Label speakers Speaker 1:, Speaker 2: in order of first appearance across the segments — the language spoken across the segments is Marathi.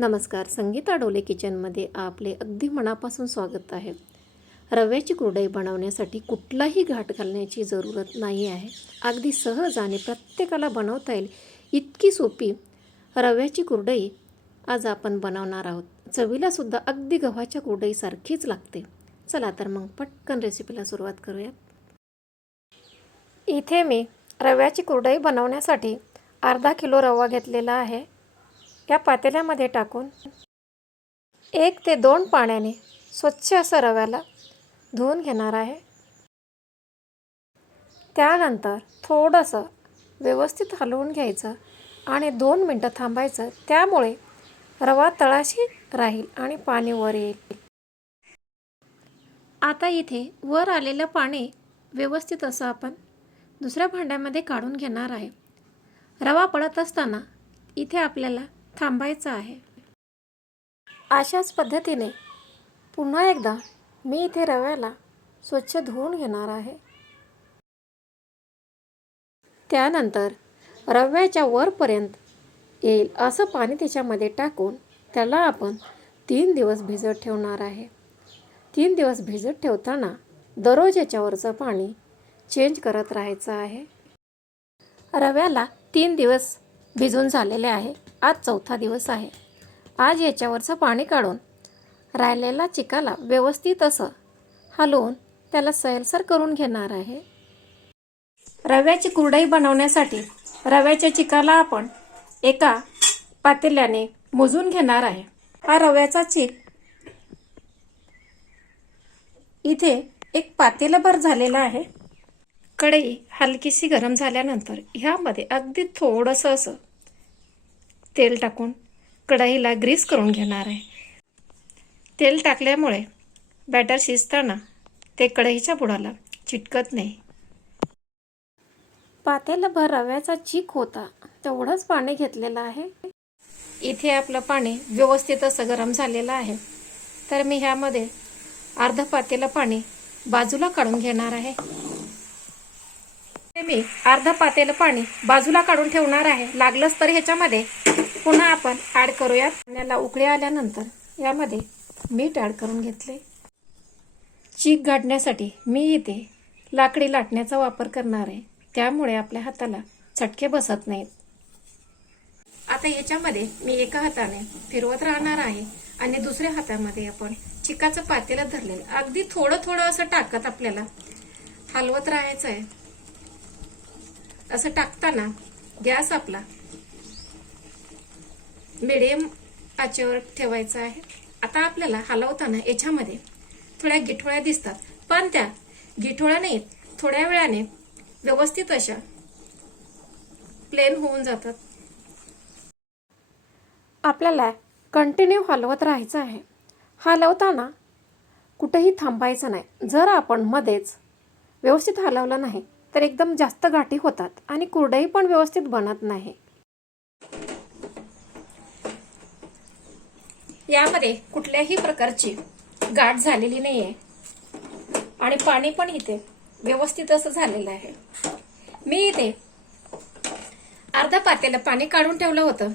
Speaker 1: नमस्कार. संगीता डोले किचनमध्ये आपले अगदी मनापासून स्वागत आहे. रव्याची कुरडई बनवण्यासाठी कुठलाही घाट घालण्याची जरूरत नाही आहे. अगदी सहज आणि प्रत्येकाला बनवता येईल इतकी सोपी रव्याची कुरडई आज आपण बनवणार आहोत. चवीलासुद्धा अगदी गव्हाच्या कुरडईसारखीच लागते. चला तर मग पटकन रेसिपीला सुरुवात करूयात. इथे मी रव्याची कुरडई बनवण्यासाठी अर्धा किलो रवा घेतलेला आहे. या पातेल्यामध्ये टाकून एक ते दोन पाण्याने स्वच्छ असं रव्याला धुवून घेणार आहे. त्यानंतर थोडंसं व्यवस्थित हलवून घ्यायचं आणि दोन मिनटं थांबायचं. त्यामुळे रवा तळाशी राहील आणि पाणी वर येईल. आता इथे वर आलेलं पाणी व्यवस्थित असं आपण दुसऱ्या भांड्यामध्ये काढून घेणार आहे. रवा पडत असताना इथे आपल्याला थांबायचं आहे. अशाच पद्धतीने पुन्हा एकदा मी इथे रव्याला स्वच्छ धुवून घेणार आहे. त्यानंतर रव्याच्या वरपर्यंत येईल असं पाणी त्याच्यामध्ये टाकून त्याला आपण तीन दिवस भिजत ठेवणार आहे. तीन दिवस भिजत ठेवताना दररोज याच्यावरचं पाणी चेंज करत राहायचं आहे. रव्याला तीन दिवस भिजून झालेले आहे. आज चौथा दिवस आहे. आज याच्यावरचं पाणी काढून राहिलेला चिकाला व्यवस्थित असं हलवून त्याला सैलसर करून घेणार आहे. रव्याची कुरडई बनवण्यासाठी रव्याच्या चिकाला आपण एका पातेल्याने मोजून घेणार आहे. हा रव्याचा चिक इथे एक पातेलभर झालेला आहे. कढई हलकीशी गरम झाल्यानंतर ह्यामध्ये अगदी थोडंसं असं तेल टाकून कढईला ग्रीस करून घेणार आहे. तेल टाकल्यामुळे बॅटर शिजताना ते कढईच्या बुडाला चिटकत नाही. पातेलभर रव्याचा चीक होता. तेवढंच पाणी घेतलेलं आहे. इथे आपलं पाणी व्यवस्थित असं गरम झालेलं आहे. तर मी ह्यामध्ये अर्ध पातेलं पाणी बाजूला काढून घेणार आहे. मी अर्ध पातेलं पाणी बाजूला काढून ठेवणार आहे. लागलंच तर ह्याच्यामध्ये. पुन्हा आपण ॲड करूयात. पाण्याला उकळी आल्यानंतर यामध्ये मीठ ॲड करून घेतले. चीक गाठण्यासाठी मी इथे लाकडी लाटण्याचा वापर करणार आहे. त्यामुळे आपल्या हाताला चटके बसत नाहीत. आता याच्यामध्ये मी एका हाताने फिरवत राहणार आहे आणि दुसऱ्या हातामध्ये आपण चिकाचं पातेलं धरलेलं. अगदी थोडं थोडं असं टाकत आपल्याला हलवत राहायचं आहे असं टाकताना गॅस आपला मिडियम आचेवर ठेवायचं आहे. आता आपल्याला हलवताना याच्यामध्ये थोड्या गिठोळ्या दिसतात. पण त्या गिठोळ्या नाहीत. थोड्या वेळाने व्यवस्थित अशा प्लेन होऊन जातात. आपल्याला कंटिन्यू हलवत राहायचं आहे. हलवताना कुठेही थांबायचं नाही. जर आपण मध्येच व्यवस्थित हलवलं नाही तर एकदम जास्त गाठी होतात आणि कुरडई पण व्यवस्थित बनत नाही. यामध्ये कुठल्याही प्रकारची गाठ झालेली नाही आहे आणि पाणी पण इथे व्यवस्थित असं झालेलं आहे. मी इथे अर्धा पातेला पाणी काढून ठेवलं होतं.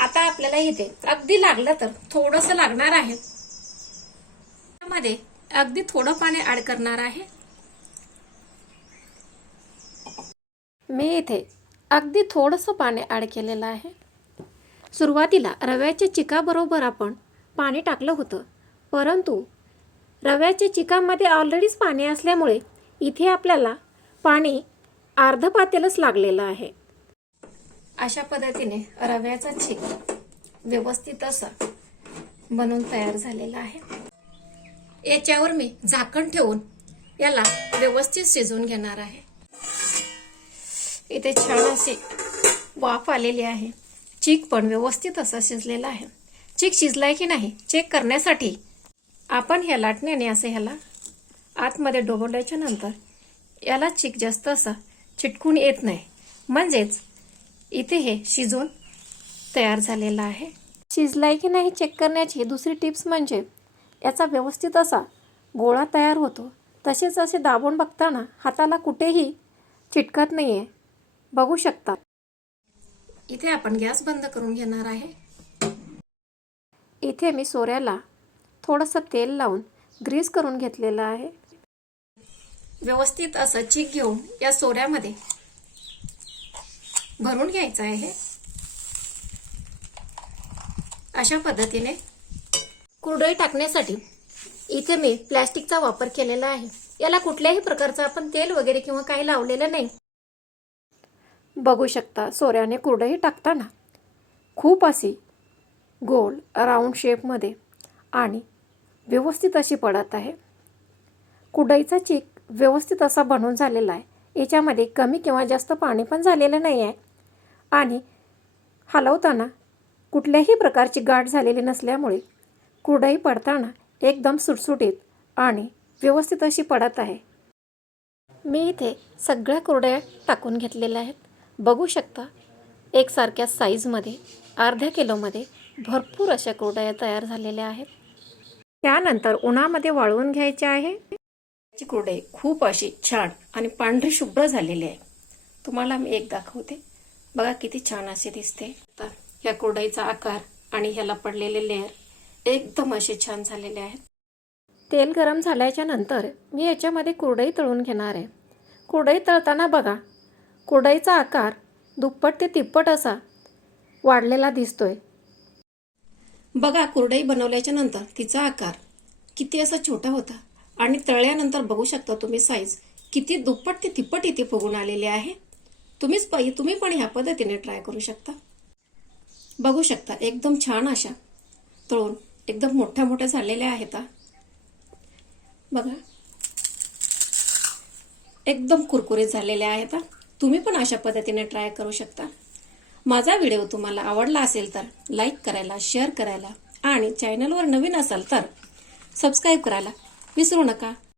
Speaker 1: आता आपल्याला इथे अगदी लागलं तर थोडस लागणार आहे. त्यामध्ये अगदी थोडं पाणी ऍड करणार आहे. मी इथे अगदी थोडंसं पाणी ॲड केलेलं आहे. सुरुवातीला रव्याच्या चिकाबरोबर आपण पाणी टाकलं होतं. परंतु रव्याच्या चिकामध्ये ऑलरेडीच पाणी असल्यामुळे इथे आपल्याला पाणी अर्ध पातेलच लागलेलं आहे. अशा पद्धतीने रव्याचा चिक व्यवस्थित असा बनवून तयार झालेला आहे. याच्यावर मी झाकण ठेवून याला व्यवस्थित शिजवून घेणार आहे. इथे छान अशी वाफ आलेली आहे. चीक पण व्यवस्थित असा शिजलेला आहे. चीक शिजलाय की नाही चेक करण्यासाठी आपण ह्या लाटण्याने असं ह्याला आतमध्ये डोबवल्याच्या नंतर याला चीक जास्त असा चिटकून येत नाही. म्हणजेच इथे हे शिजून तयार झालेलं आहे. शिजलाय की नाही चेक करण्याची दुसरी टिप्स म्हणजे याचा व्यवस्थित असा गोळा तयार होतो. तसेच असे दाबून बघताना हाताला कुठेही चिटकत नाही आहे बघू शकता. इथे आपण गॅस बंद करून घेणार आहे. इथे मी सोऱ्याला थोडंसं तेल लावून ग्रीस करून घेतलेलं आहे. व्यवस्थित असं चीक घेऊन या सोऱ्यामध्ये भरून घ्यायचं आहे. अशा पद्धतीने कुरडई टाकण्यासाठी इथे मी प्लॅस्टिकचा वापर केलेला आहे. याला कुठल्याही प्रकारचं आपण तेल वगैरे किंवा काही लावलेलं नाही. बघू शकता सोऱ्याने कुरडई टाकताना. खूप अशी गोल राऊंड शेपमध्ये आणि व्यवस्थित अशी पडत आहे. कुरडईचा चीक व्यवस्थित असा बनवून झालेला आहे. याच्यामध्ये कमी किंवा जास्त पाणी पण झालेलं नाही आहे आणि हलवताना कुठल्याही प्रकारची गाठ झालेली नसल्यामुळे कुरडई पडताना एकदम सुटसुटीत आणि व्यवस्थित अशी पडत आहे. मी इथे सगळ्या कुरड्या टाकून घेतलेल्या आहेत. बघू शकता. एकसारख्या साईजमध्ये अर्ध्या किलोमध्ये भरपूर अशा कुरडया तयार झालेल्या आहेत. त्यानंतर उन्हामध्ये वाळवून घ्यायचे आहे. ची कुरडई खूप अशी छान आणि पांढरी शुभ्र झालेली आहे. तुम्हाला मी एक दाखवते. बघा किती छान असे दिसते. तर या कुरडईचा आकार आणि ह्याला पडलेले लेअर एकदम असे छान झालेले आहेत. तेल गरम झाल्याच्यानंतर मी याच्यामध्ये कुरडई तळून घेणार आहे. कुरडई तळताना बघा कुरडईचा आकार दुप्पट ते तिप्पट असा वाढलेला दिसतोय. बघा कुरडई बनवल्याच्या नंतर तिचा आकार किती असा छोटा होता आणि तळल्यानंतर बघू शकता तुम्ही साईज किती दुप्पट ते तिप्पट इथे फुगून आलेली आहे. तुम्हीच प तुम्ही पण ह्या पद्धतीने ट्राय करू शकता. बघू शकता एकदम छान अशा तळून एकदम मोठ्या मोठ्या झालेल्या आहेत बघा. एकदम कुरकुरीत झालेल्या आहेत तुम्ही पण अशा पद्धतीने ट्राय करू शकता. माझा व्हिडिओ तुम्हाला आवडला असेल तर लाईक करायला शेअर करायला आणि चॅनलवर नवीन असाल तर सबस्क्राईब करायला विसरू नका.